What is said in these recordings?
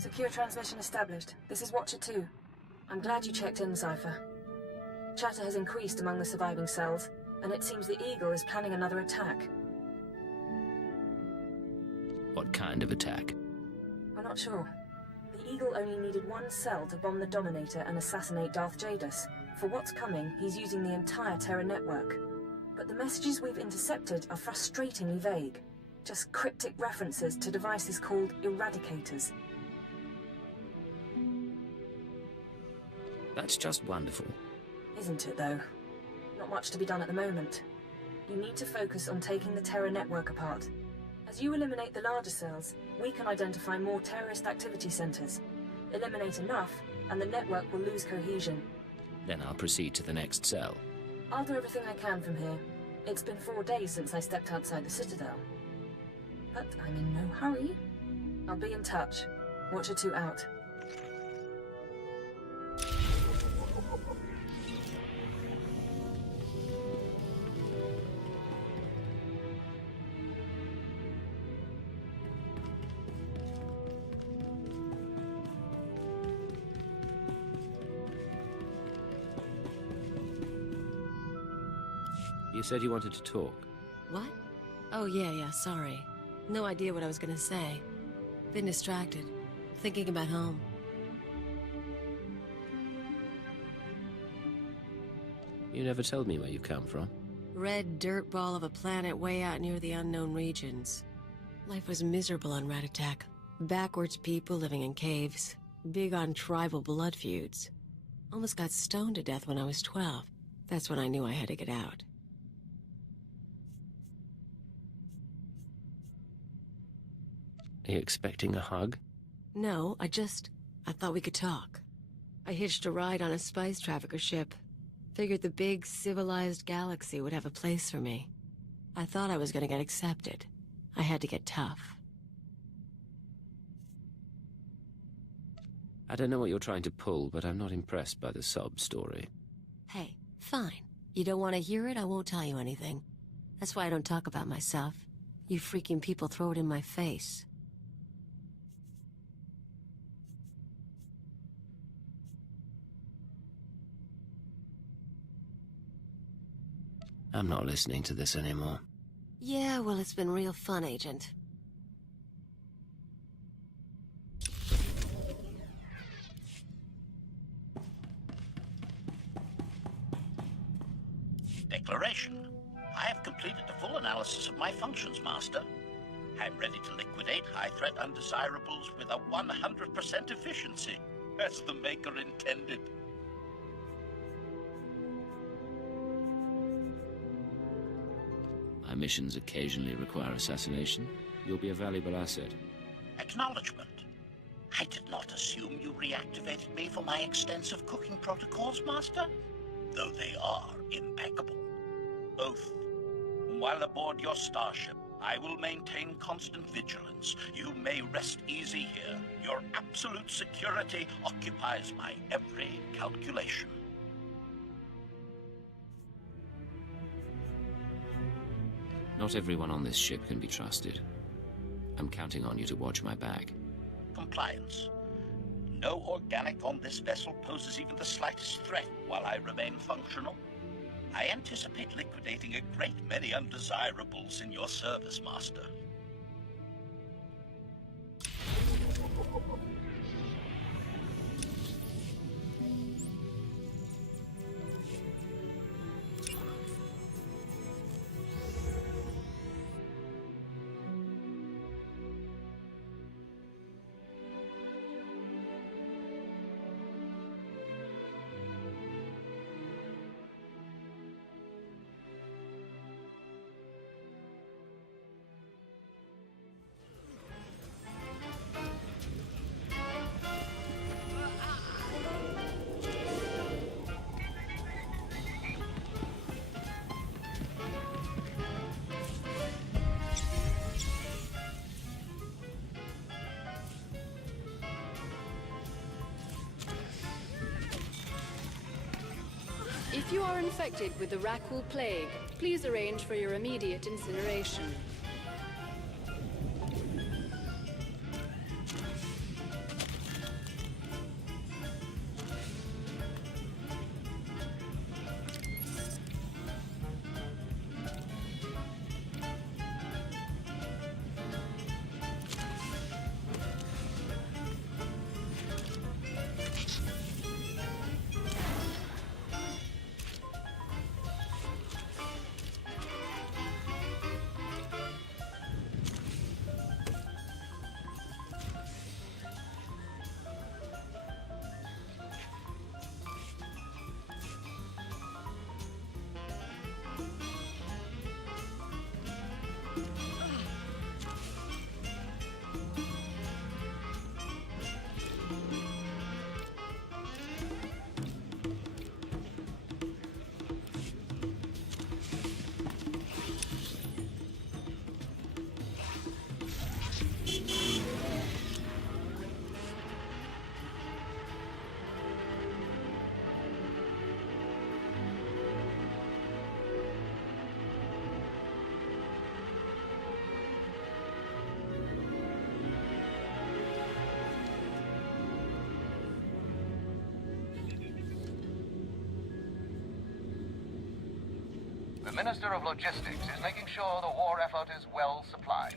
Secure transmission established. This is Watcher 2. I'm glad you checked in, Cypher. Chatter has increased among the surviving cells, and it seems the Eagle is planning another attack. What kind of attack? I'm not sure. The Eagle only needed one cell to bomb the Dominator and assassinate Darth Jadus. For what's coming, he's using the entire Terra network. But the messages we've intercepted are frustratingly vague. Just cryptic references to devices called Eradicators. That's just wonderful. Isn't it, though? Not much to be done at the moment. You need to focus on taking the Terra network apart. As you eliminate the larger cells, we can identify more terrorist activity centers. Eliminate enough, and the network will lose cohesion. Then I'll proceed to the next cell. I'll do everything I can from here. It's been 4 days since I stepped outside the Citadel. But I'm in no hurry. I'll be in touch. Watcher 2 out. You said you wanted to talk. What? Oh, yeah, sorry. No idea what I was gonna say. Been distracted. Thinking about home. You never told me where you come from. Red dirt ball of a planet way out near the unknown regions. Life was miserable on Ratatak. Backwards people living in caves. Big on tribal blood feuds. Almost got stoned to death when I was 12. That's when I knew I had to get out. Are you expecting a hug? No, I thought we could talk. I hitched a ride on a spice trafficker ship. Figured the big, civilized galaxy would have a place for me. I thought I was gonna get accepted. I had to get tough. I don't know what you're trying to pull, but I'm not impressed by the sob story. Hey, fine. You don't want to hear it, I won't tell you anything. That's why I don't talk about myself. You freaking people throw it in my face. I'm not listening to this anymore. Yeah, well, it's been real fun, Agent. Declaration. I have completed a full analysis of my functions, Master. I'm ready to liquidate high-threat undesirables with a 100% efficiency, as the Maker intended. My missions occasionally require assassination. You'll be a valuable asset. Acknowledgement. I did not assume you reactivated me for my extensive cooking protocols, Master, though they are impeccable. Oath. While aboard your starship, I will maintain constant vigilance. You may rest easy here. Your absolute security occupies my every calculation. Not everyone on this ship can be trusted. I'm counting on you to watch my back. Compliance. No organic on this vessel poses even the slightest threat while I remain functional. I anticipate liquidating a great many undesirables in your service, Master. If you are infected with the Rakul Plague, please arrange for your immediate incineration. The Minister of Logistics is making sure the war effort is well supplied.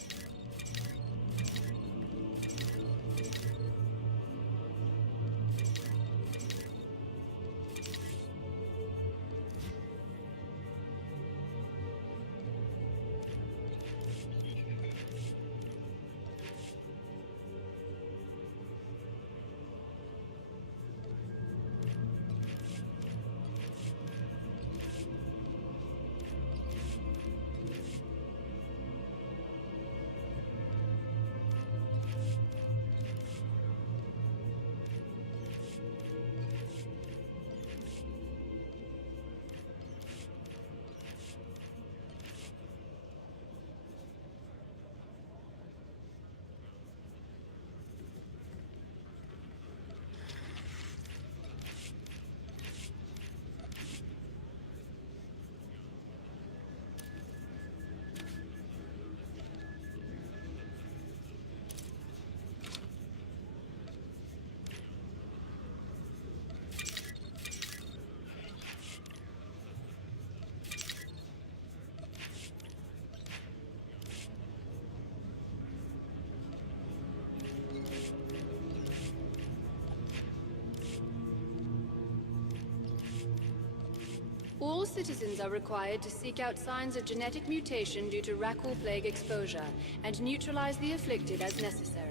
All citizens are required to seek out signs of genetic mutation due to Rakul plague exposure, and neutralize the afflicted as necessary.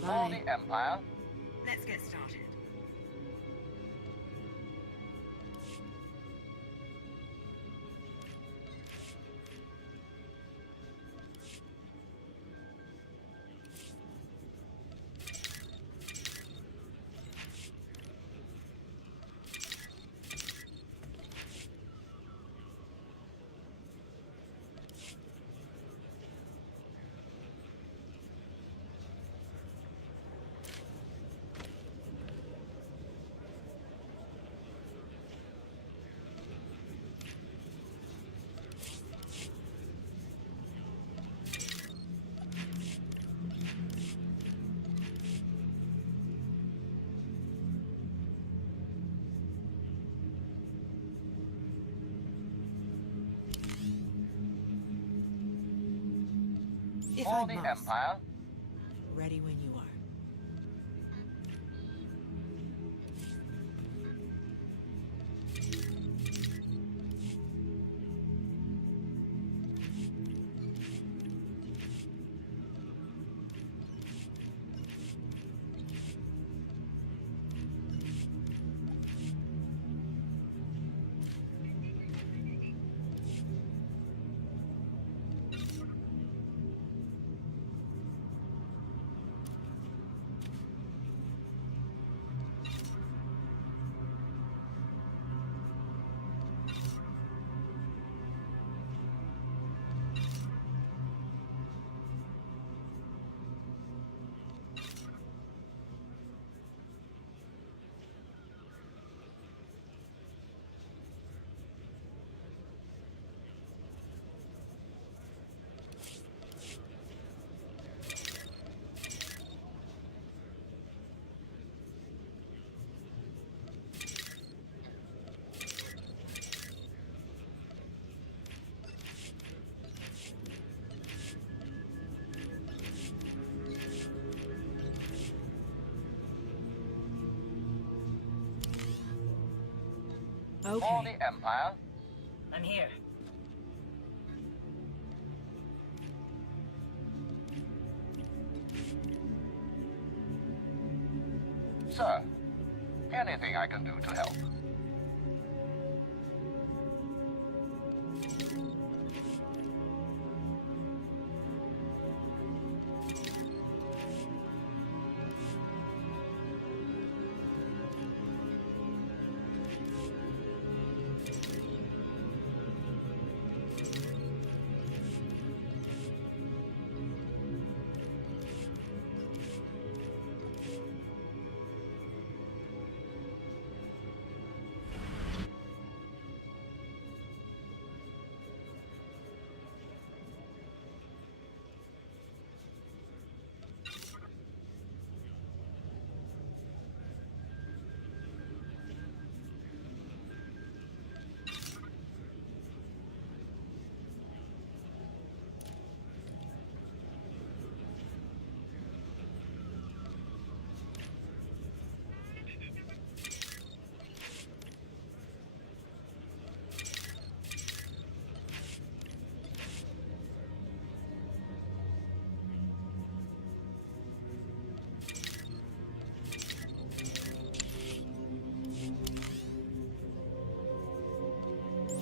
For the Empire. Let's get started. If For I the must. Empire. Ready when you are. For Okay. the Empire. I'm here. Sir, anything I can do to help?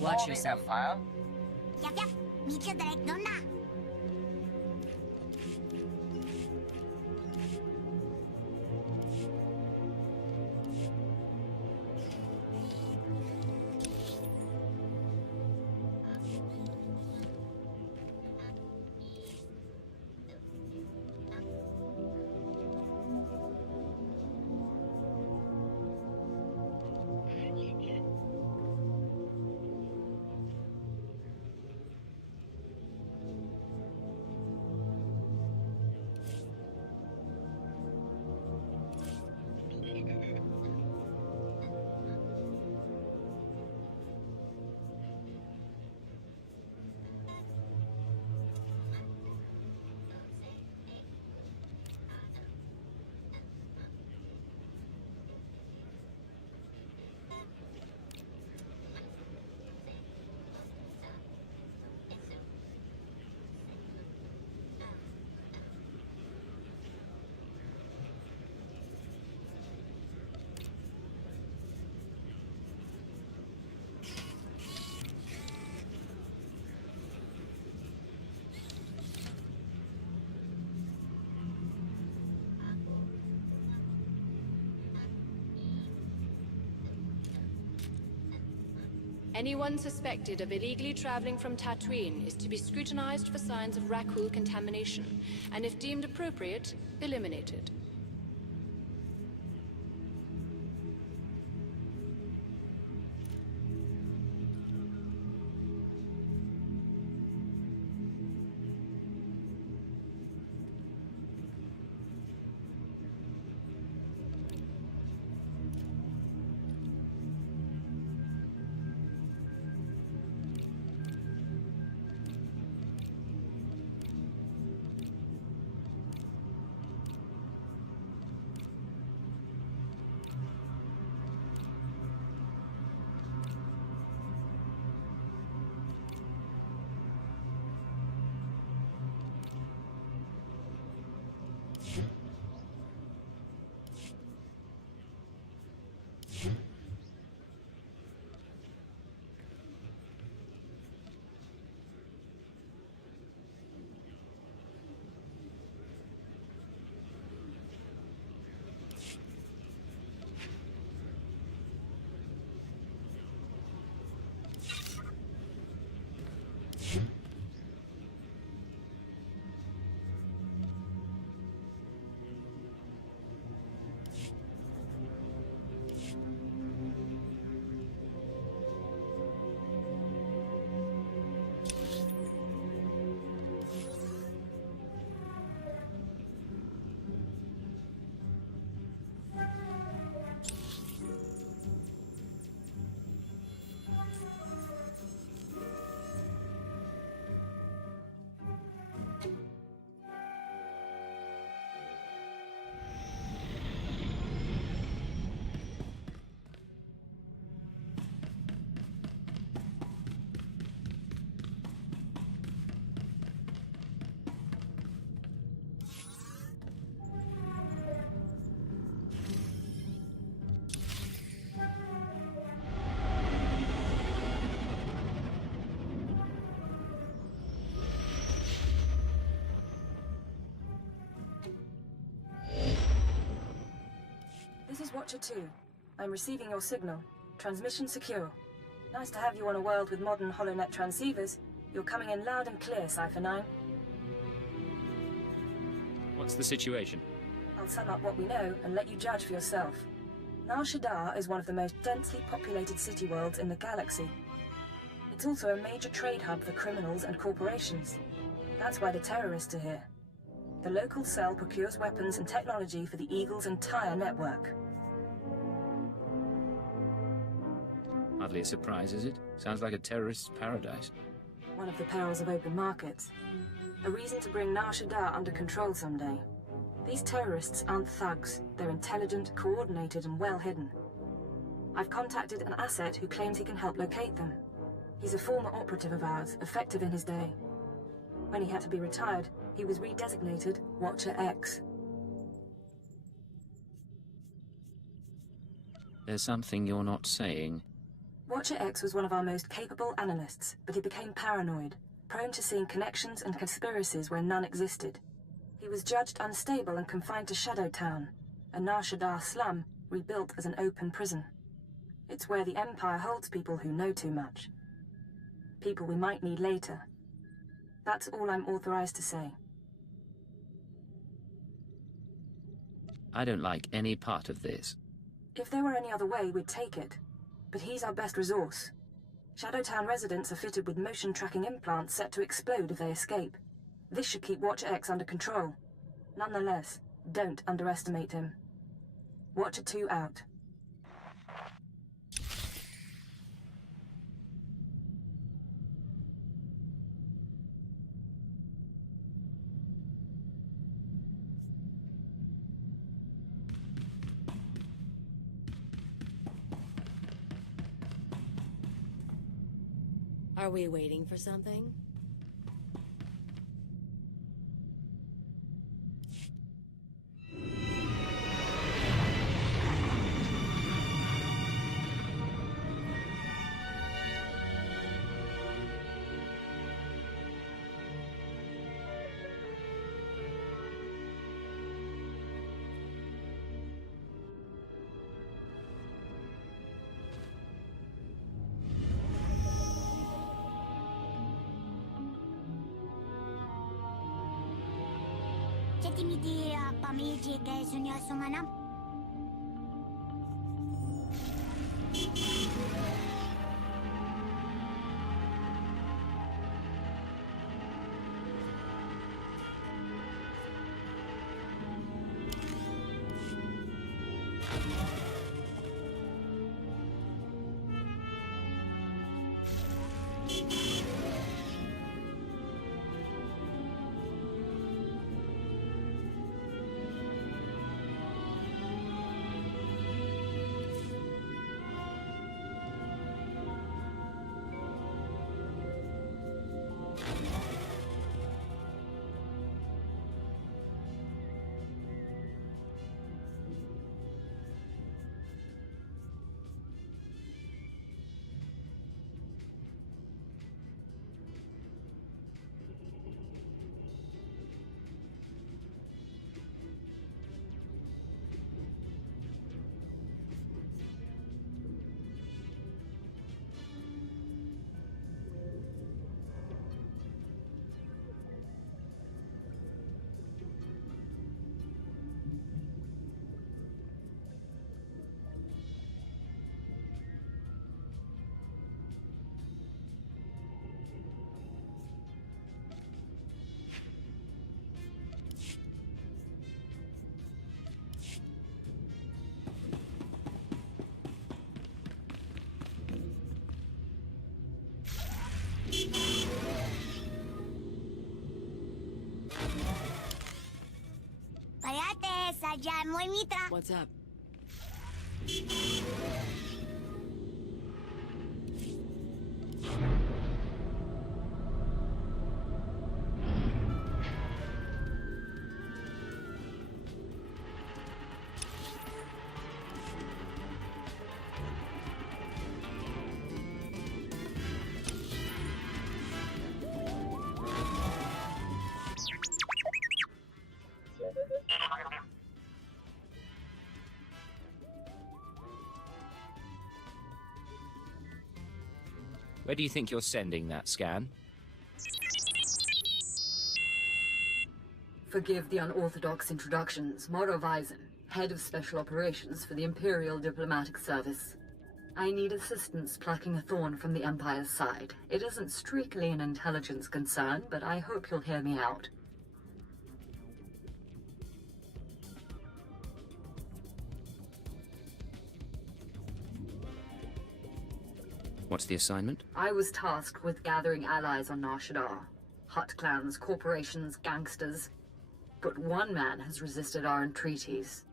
for the yourself. Empire. Yep, yep. Meet you direct doon na. Anyone suspected of illegally traveling from Tatooine is to be scrutinized for signs of Rakul contamination, and if deemed appropriate, eliminated. This is Watcher 2. I'm receiving your signal. Transmission secure. Nice to have you on a world with modern HoloNet transceivers. You're coming in loud and clear, Cypher 9. What's the situation? I'll sum up what we know and let you judge for yourself. Nar Shaddaa is one of the most densely populated city worlds in the galaxy. It's also a major trade hub for criminals and corporations. That's why the terrorists are here. The local cell procures weapons and technology for the Eagle's entire network. Hardly a surprise, is it? Sounds like a terrorist's paradise. One of the perils of open markets. A reason to bring Nar Shaddaa under control someday. These terrorists aren't thugs. They're intelligent, coordinated, and well hidden. I've contacted an asset who claims he can help locate them. He's a former operative of ours, effective in his day. When he had to be retired, he was redesignated Watcher X. There's something you're not saying. Watcher X was one of our most capable analysts, but he became paranoid, prone to seeing connections and conspiracies where none existed. He was judged unstable and confined to Shadow Town, a Nar Shaddaa slum rebuilt as an open prison. It's where the Empire holds people who know too much. People we might need later. That's all I'm authorized to say. I don't like any part of this. If there were any other way, we'd take it. But he's our best resource. Shadowtown residents are fitted with motion tracking implants set to explode if they escape. This should keep Watcher X under control. Nonetheless, don't underestimate him. Watcher 2 out. Are we waiting for something? Timidi pamiji kay sunya sunganam. Parate, saja muy mitra. What's up? Where do you think you're sending that scan? Forgive the unorthodox introductions. Moro Weizen, head of special operations for the Imperial Diplomatic Service. I need assistance plucking a thorn from the Empire's side. It isn't strictly an intelligence concern, but I hope you'll hear me out. What's the assignment? I was tasked with gathering allies on Nar Shaddaa. Hut clans, corporations, gangsters. But one man has resisted our entreaties.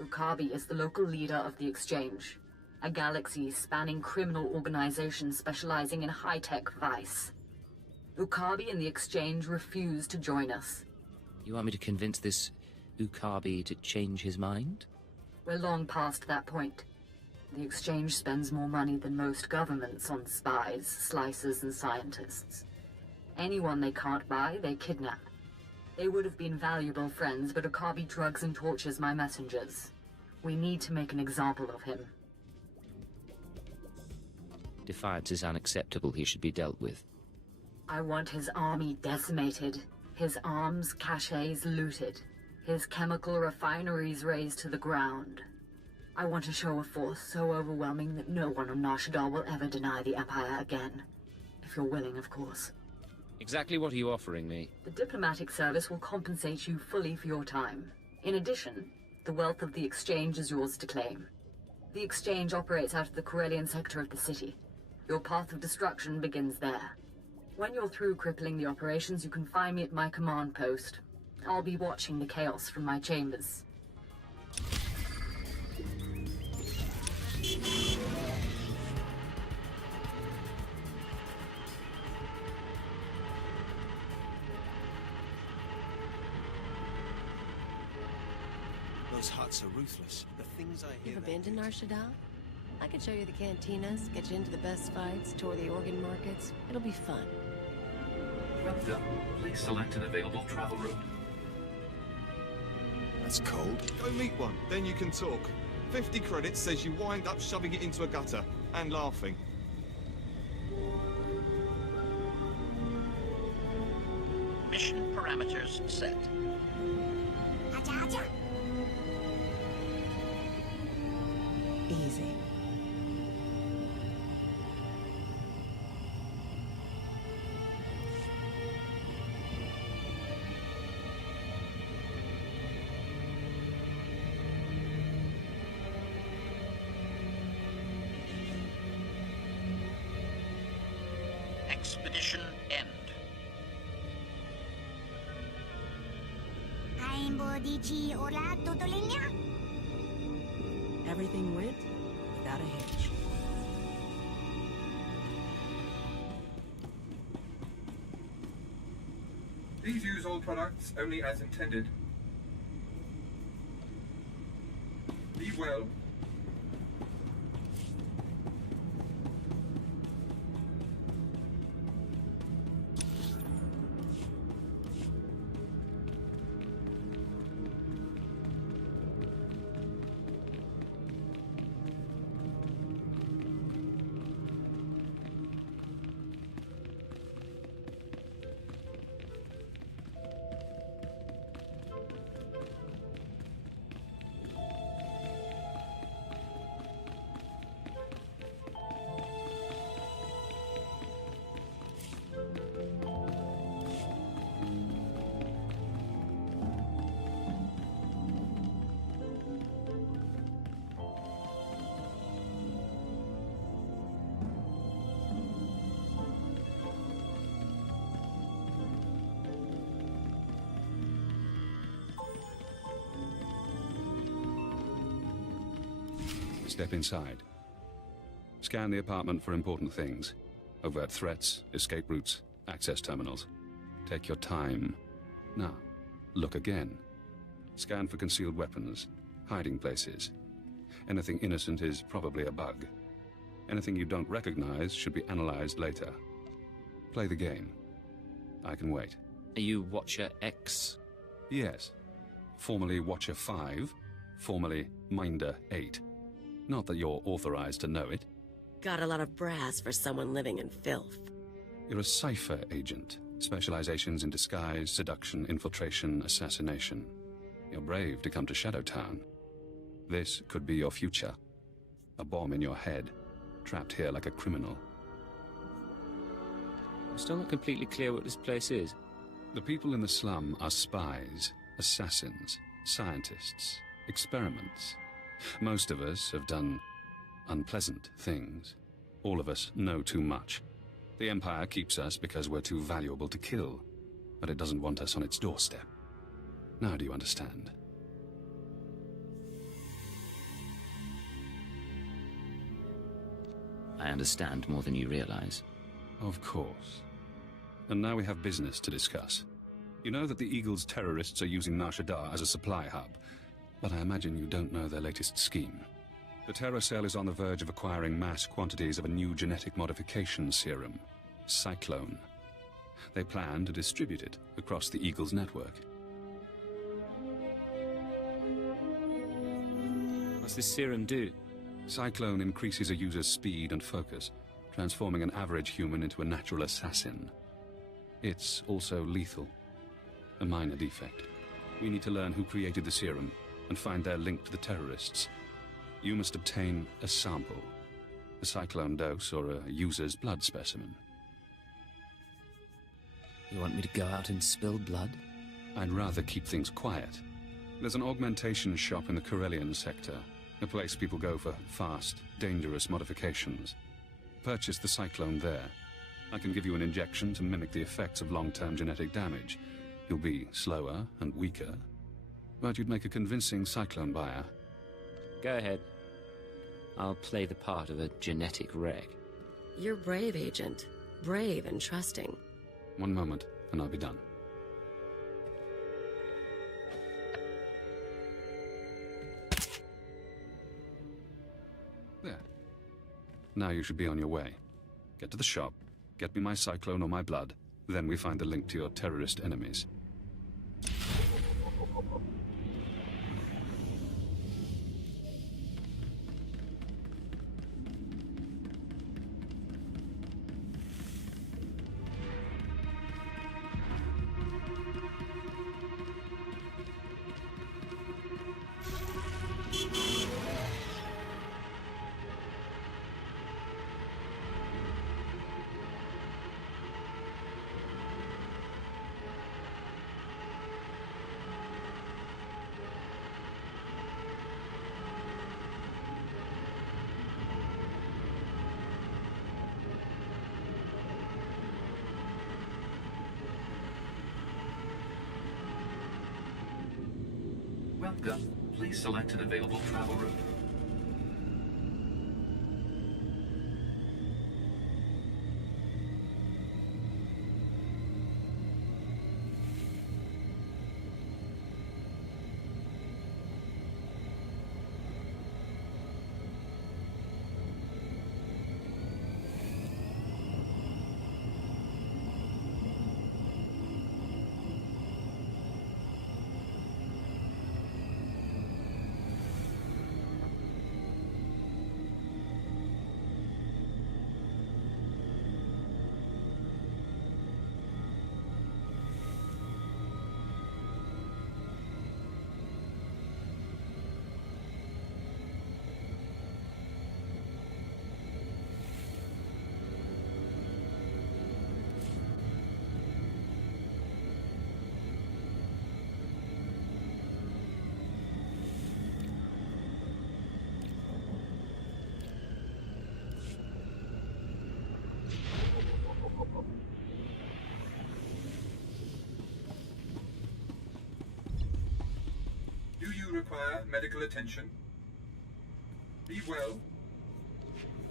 Ukabi is the local leader of the Exchange, a galaxy-spanning criminal organization specializing in high-tech vice. Ukabi and the Exchange refuse to join us. You want me to convince this Ukabi to change his mind? We're long past that point. The Exchange spends more money than most governments on spies, slicers, and scientists. Anyone they can't buy, they kidnap. They would have been valuable friends, but Okabe drugs and tortures my messengers. We need to make an example of him. Defiance is unacceptable. He should be dealt with. I want his army decimated, his arms caches looted, his chemical refineries razed to the ground. I want a show of force so overwhelming that no one on Nar Shaddaa will ever deny the Empire again. If you're willing, of course. Exactly what are you offering me? The diplomatic service will compensate you fully for your time. In addition, the wealth of the Exchange is yours to claim. The Exchange operates out of the Corellian sector of the city. Your path of destruction begins there. When you're through crippling the operations, you can find me at my command post. I'll be watching the chaos from my chambers. Those huts are ruthless. The things I hear. You ever been to Nar Shaddaa? I could show you the cantinas, get you into the best fights, tour the organ markets. It'll be fun. Raptor, please select an available travel route. That's cold. Go meet one, then you can talk. 50 credits says you wind up shoving it into a gutter and laughing. Mission parameters set. Acha, acha. Easy. Expedition end. Dici ora tutto legna? Everything went without a hitch. Please use all products only as intended. Be well. Step inside. Scan the apartment for important things. Overt threats, escape routes, access terminals. Take your time. Now, look again. Scan for concealed weapons, hiding places. Anything innocent is probably a bug. Anything you don't recognize should be analyzed later. Play the game. I can wait. Are you Watcher X? Yes. Formerly Watcher 5, formerly Minder 8. Not that you're authorized to know it. Got a lot of brass for someone living in filth. You're a Cypher agent. Specializations in disguise, seduction, infiltration, assassination. You're brave to come to Shadowtown. This could be your future. A bomb in your head, trapped here like a criminal. I'm still not completely clear what this place is. The people in the slum are spies, assassins, scientists, experiments. Most of us have done unpleasant things. All of us know too much. The Empire keeps us because we're too valuable to kill, but it doesn't want us on its doorstep. Now do you understand? I understand more than you realize. Of course. And now we have business to discuss. You know that the Eagle's terrorists are using Nar Shaddaa as a supply hub, but I imagine you don't know their latest scheme. The Terra Cell is on the verge of acquiring mass quantities of a new genetic modification serum, Cyclone. They plan to distribute it across the Eagle's network. What's this serum do? Cyclone increases a user's speed and focus, transforming an average human into a natural assassin. It's also lethal. A minor defect. We need to learn who created the serum and find their link to the terrorists. You must obtain a sample. A Cyclone dose or a user's blood specimen. You want me to go out and spill blood? I'd rather keep things quiet. There's an augmentation shop in the Corellian sector, a place people go for fast, dangerous modifications. Purchase the Cyclone there. I can give you an injection to mimic the effects of long-term genetic damage. You'll be slower and weaker, but you'd make a convincing Cyclone buyer. Go ahead. I'll play the part of a genetic wreck. You're brave, Agent. Brave and trusting. One moment, and I'll be done. There. Now you should be on your way. Get to the shop, get me my Cyclone or my blood, then we find the link to your terrorist enemies. Welcome. Please select an available travel route. Do you require medical attention? Be well.